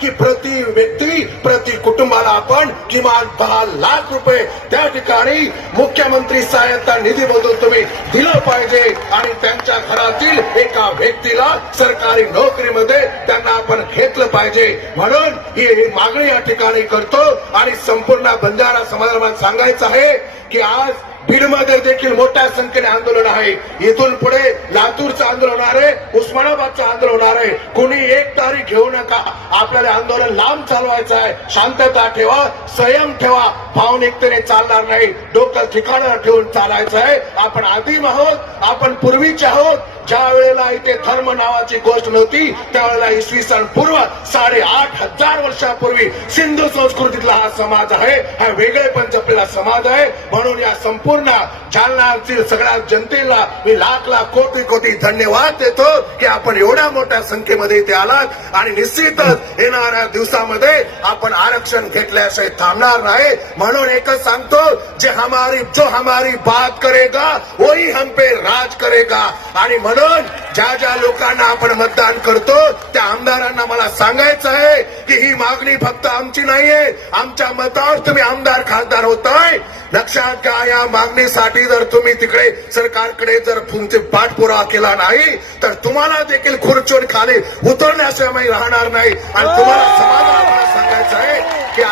की प्रति व्यक्ती प्रति कुटुंबाला आपण किमान 10 लाख रुपये त्या ठिकाणी मुख्यमंत्री सहायता निधीमधून तुम्ही दिलं पाहिजे आणि त्यांच्या घरातील एका व्यक्तीला सरकारी नोकरीमध्ये त्यांना आपण घेतलं पाहिजे म्हणून ही मागणी या ठिकाणी करतो आणि संपूर्ण बंजारा समाजाला सांगायचं आहे की आज बीडमध्ये देखील मोठ्या संख्येने आंदोलन आहे. इथून पुढे लातूरचं आंदोलन होणार आहे, उस्मानाबादचं आंदोलन होणार आहे. कोणी एक तारीख घेऊ नका. आपल्याला आंदोलन लांब चालवायचं आहे. शांतता ठेवा, संयम ठेवा, भावनिकतेने चालणार नाही. डोकं ठिकाणावर ठेवून चालायचं आहे. आपण आदिम आहोत, आपण पूर्वीचे आहोत. ज्या वेळेला इथे धर्म नावाची गोष्ट नव्हती त्यावेळेला इसवी सन पूर्व 8,500 वर्षापूर्वी सिंधू संस्कृतीतला हा समाज आहे. हा वेगळेपण जपलेला समाज आहे. म्हणून या संपूर्ण जालनातील सगळ्या जनतेला मी लाख कोटी कोटी धन्यवाद देतो की आपण एवढ्या मोठ्या संख्येमध्ये इथे आलात आणि निश्चितच येणाऱ्या दिवसामध्ये आपण आरक्षण घेतल्याशिवाय थांबणार नाही. म्हणून एकच सांगतो जो हमारी बात करेगा वही हम पे राज करेगा. आणि म्हणून ज्या लोकांना आपण मतदान करतो त्या आमदारांना मला सांगायचं आहे की ही मागणी फक्त आमची नाहीये. आमच्या मतावर तुम्ही आमदार खासदार होताय. लक्षात घ्या, या मागणीसाठी जर तुम्ही तिकडे सरकारकडे जर तुमचे पाठपुरावा केला नाही तर तुम्हाला देखील खुर्चीवर खाली उतरण्याशिवाय राहणार नाही. आणि तुम्हाला समाजाला सांगायचं आहे की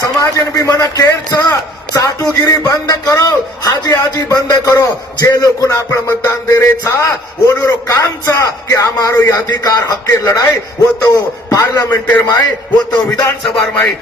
समाजन भी मन केरचा चाटुगिरी बंद करो, हाजी बंद करो. जे लोगों आपण मतदान दे रहे था वो लोग काम था कि हमारो ये अधिकार हक के लड़ाई वो तो पार्लियामेंटेर में वो तो विधानसभा में